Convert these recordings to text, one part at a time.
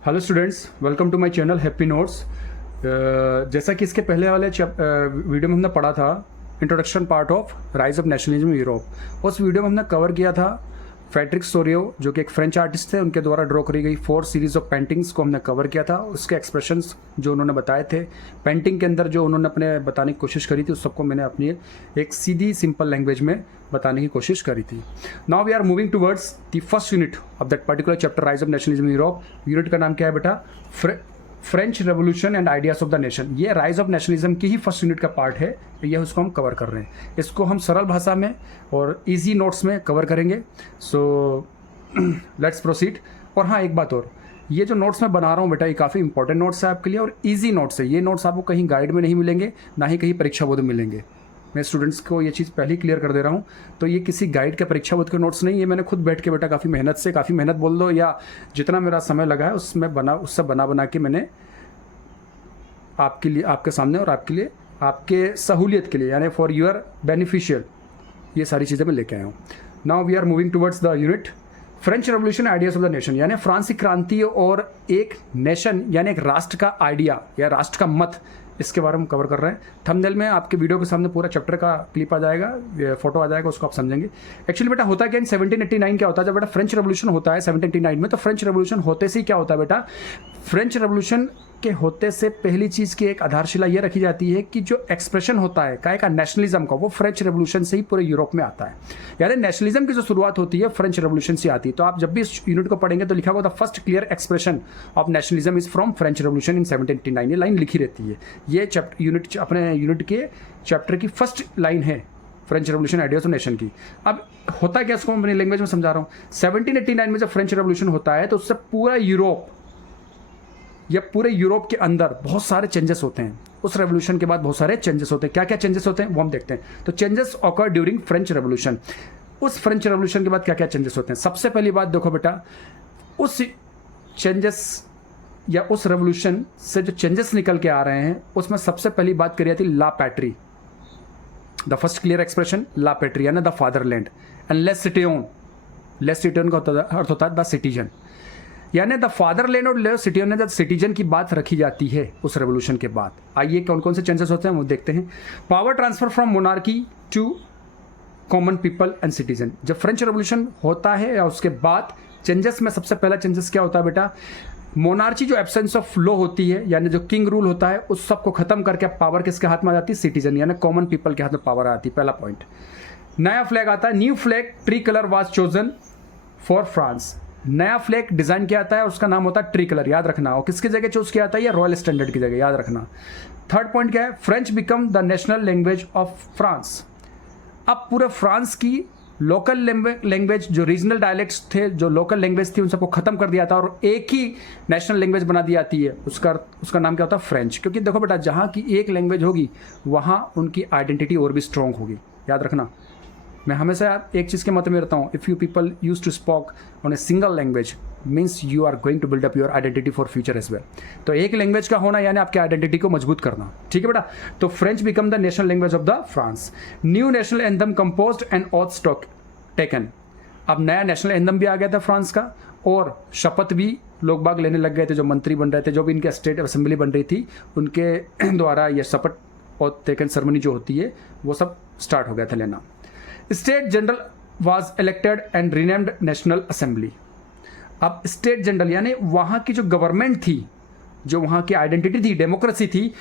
Hello students, welcome to my channel happy notes. जैसा कि इसके पहले वाले वीडियो में हमने पढ़ा था introduction part of rise of nationalism Europe. उस वीडियो में हमने कवर किया था फ्रेडरिक सोरियो, जो कि एक फ्रेंच आर्टिस्ट थे, उनके द्वारा ड्रॉ करी गई 4 सीरीज ऑफ पेंटिंग्स को हमने कवर किया था। उसके एक्सप्रेशंस जो उन्होंने बताए थे पेंटिंग के अंदर, जो उन्होंने अपने बताने की कोशिश करी थी, उस सबको मैंने अपनी एक सीधी सिंपल लैंग्वेज में बताने की कोशिश करी थी। Now we are moving towards the first unit of that particular chapter rise of nationalism in Europe. Unit का नाम क्या है बेटा? French revolution and ideas of the nation. ये राइज ऑफ नेशनलिज्म की ही फर्स्ट यूनिट का पार्ट है, ये उसको हम कवर कर रहे हैं। इसको हम सरल भाषा में और इजी नोट्स में कवर करेंगे। So let's proceed. और हाँ, एक बात और, ये जो नोट्स मैं बना रहा हूँ बेटा, ये काफ़ी इंपॉर्टेंट नोट्स है आपके लिए और ईजी नोट्स है। ये नोट्स आपको कहीं गाइड में नहीं मिलेंगे, ना ही कहीं परीक्षा बोर्ड में मिलेंगे। मैं स्टूडेंट्स को ये चीज़ पहले ही क्लियर कर दे रहा हूँ। तो ये किसी गाइड के परीक्षा बोर्ड के नोट्स नहीं, ये मैंने खुद बैठ के बेटा काफ़ी मेहनत बोल दो, या जितना मेरा समय लगा है उससे बना के मैंने आपके लिए, आपके सामने और आपके लिए, आपके सहूलियत के लिए, यानी फॉर योर बेनिफिशियल, ये सारी चीज़ें मैं लेके आया हूँ। Now we are moving towards the unit French revolution ideas of the nation, यानी फ्रांसीसी क्रांति और एक नेशन यानी एक राष्ट्र का आइडिया या राष्ट्र का मत, इसके बारे में कवर कर रहे हैं। थंबनेल में आपके वीडियो के सामने पूरा चैप्टर का क्लिप आ जाएगा, फोटो आ जाएगा, उसको आप समझेंगे। एक्चुअली बेटा होता क्या, इन 1789 क्या होता है, जब बेटा फ्रेंच रेवोल्यूशन होता है 1789 में, तो फ्रेंच रेवोल्यूशन होते से क्या होता है बेटा, फ्रेंच रेवोल्यूशन के होते से पहली चीज़ की एक आधारशिला ये रखी जाती है कि जो एक्सप्रेशन होता है काय का नेशनलिज्म का, वो फ्रेंच रेवोल्यूशन से ही पूरे यूरोप में आता है। यानी नेशनलिज्म की जो शुरुआत होती है फ्रेंच रेवोल्यूशन से आती है। तो आप जब भी इस यूनिट को पढ़ेंगे तो लिखा होगा the first clear expression of nationalism is from French revolution in 1789। ये लाइन लिखी रहती है, ये यूनिट अपने यूनिट के चैप्टर की फर्स्ट लाइन है, French revolution ideas of nation की। अब होता क्या, इसको अपनी लैंग्वेज में समझा रहा हूँ। 1789 में जब फ्रेंच रेवोल्यूशन होता है तो उससे पूरा यूरोप या पूरे यूरोप के अंदर बहुत सारे चेंजेस होते हैं। उस रेवोल्यूशन के बाद बहुत सारे चेंजेस होते हैं। क्या क्या चेंजेस होते हैं वो हम देखते हैं। तो changes occur during French revolution. उस फ्रेंच रेवोल्यूशन के बाद क्या क्या चेंजेस होते हैं? सबसे पहली बात देखो बेटा, उस चेंजेस या उस रेवोल्यूशन से जो चेंजेस निकल के आ रहे हैं, उसमें सबसे पहली बात करी जाती ला पैट्री, द फर्स्ट क्लियर एक्सप्रेशन ला पैट्री, यानी the fatherland, and less सिटियन। Less सिटियन का अर्थ होता है द सिटीजन, यानी द फादरलैंड और ले सिटीजन, द सिटीजन की बात रखी जाती है उस रेवोल्यूशन के बाद। आइए कौन कौन से चेंजेस होते हैं वो देखते हैं। Power transfer from monarchy to common people and citizen. जब फ्रेंच रेवोल्यूशन होता है या उसके बाद चेंजेस में सबसे पहला चेंजेस क्या होता है बेटा, मोनार्ची जो एब्सेंस ऑफ लॉ होती है, यानी जो किंग रूल होता है, उस सब को खत्म करके पावर किसके हाथ में आ जाती है? सिटीजन यानी कॉमन पीपल के हाथ में पावर आती है। पहला पॉइंट। नया फ्लैग आता है, new flag tree colour was chosen for France. नया फ्लैग डिजाइन किया आता है, उसका नाम होता है ट्री कलर, याद रखना। और किसकी जगह चूज किया आता है? या रॉयल स्टैंडर्ड की जगह, याद रखना। थर्ड पॉइंट क्या है? French become the national language of France. अब पूरे फ्रांस की लोकल लैंग्वेज, जो रीजनल डायलेक्ट्स थे, जो लोकल लैंग्वेज थी, उन सबको खत्म कर दिया था और एक ही नेशनल लैंग्वेज बना दी जाती है। उसका नाम क्या होता है? फ्रेंच। क्योंकि देखो बेटा, जहाँ की एक लैंग्वेज होगी वहाँ उनकी आइडेंटिटी और भी स्ट्रॉन्ग होगी, याद रखना। मैं हमेशा एक चीज़ के मत में रहता हूँ, if you people use to spoke on a single language means you are going to build up your identity for future as well. तो एक लैंग्वेज का होना यानी आपकी आइडेंटिटी को मजबूत करना, ठीक है बेटा। तो French become the national language of the France. New national anthem composed and auth stock taken. अब नया नेशनल एंथम भी आ गया था फ्रांस का, और शपथ भी लोग बाग लेने लग गए थे, जो मंत्री बन रहे थे, जो भी इनके स्टेट असेंबली बन रही थी, उनके द्वारा यह शपथ और टेकन सेरेमनी जो होती है वो सब स्टार्ट हो गया था लेना। State general was elected and renamed national assembly. अब स्टेट जनरल यानी वहाँ की जो गवर्नमेंट थी, जो वहाँ की आइडेंटिटी थी, डेमोक्रेसी थी,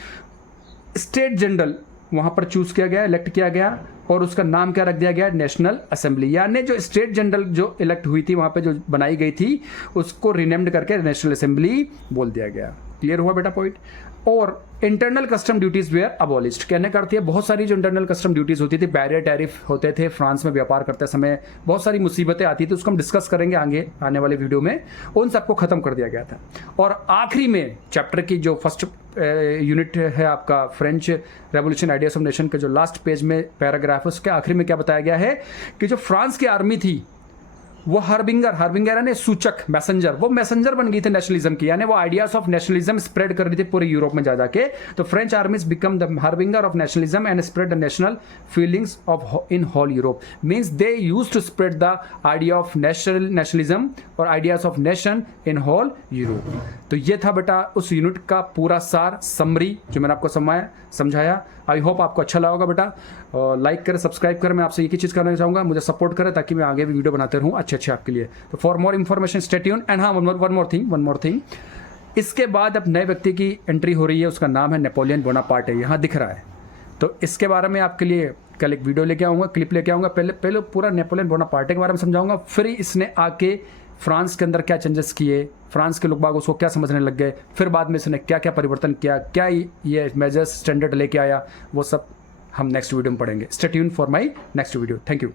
स्टेट जनरल वहाँ पर चूज किया गया, इलेक्ट किया गया, और उसका नाम क्या रख दिया गया? National assembly. यानी जो स्टेट जनरल जो इलेक्ट हुई थी वहाँ पे, जो बनाई गई थी, उसको रिनेम्ड करके नेशनल असेंबली बोल दिया गया। क्लियर हुआ बेटा पॉइंट? और internal custom duties were abolished. कहने का अर्थ है बहुत सारी जो इंटरनल कस्टम ड्यूटीज होती थी, बैरियर टैरिफ होते थे, फ्रांस में व्यापार करते समय बहुत सारी मुसीबतें आती थी, उसको हम डिस्कस करेंगे आगे आने वाले वीडियो में। उन सबको खत्म कर दिया गया था। और आखिरी में चैप्टर की जो फर्स्ट यूनिट है आपका French revolution ideas of nation के जो लास्ट पेज में पैराग्राफ है, उसके आखिरी में क्या बताया गया है कि जो फ्रांस की आर्मी थी वो हार्बिंगर यानी सूचक, मैसेंजर, वो मैसेंजर बन गई थी नेशनलिज्म की, यानी वो आइडियाज ऑफ नेशनलिज्म स्प्रेड कर रही थी पूरे यूरोप में जा जाके। तो French armies become the harbinger of nationalism and spread the national feelings of in whole Europe. Means they use to spread the idea of nationalism और ideas of nation in whole Europe. तो ये था बेटा उस unit का पूरा सार, summary, जो मैंने आपको समझाया। आई होप आपको अच्छा लगा होगा बेटा। लाइक करें, सब्सक्राइब करें। मैं आपसे एक ही चीज़ करना चाहूँगा, मुझे सपोर्ट करें ताकि मैं आगे भी वीडियो बनाते रहूँ अच्छे आपके लिए। तो for more information stay tuned. And हाँ, वन मोर थिंग, इसके बाद अब नए व्यक्ति की एंट्री हो रही है, उसका नाम है नेपोलियन बोनापार्ट, है यहाँ दिख रहा है। तो इसके बारे में आपके लिए कल एक वीडियो लेके आऊँगा, क्लिप लेके आऊँगा। पहले पूरा नेपोलियन बोनापार्ट के बारे में समझाऊंगा, फिर इसने आके फ्रांस के अंदर क्या चेंजेस किए, फ्रांस के लोग बाग उसको क्या समझने लग गए, फिर बाद में इसने क्या क्या परिवर्तन किया, क्या ये मेजर्स स्टैंडर्ड लेके आया, वो सब हम नेक्स्ट वीडियो में पढ़ेंगे। Stay tuned for my next video. Thank you.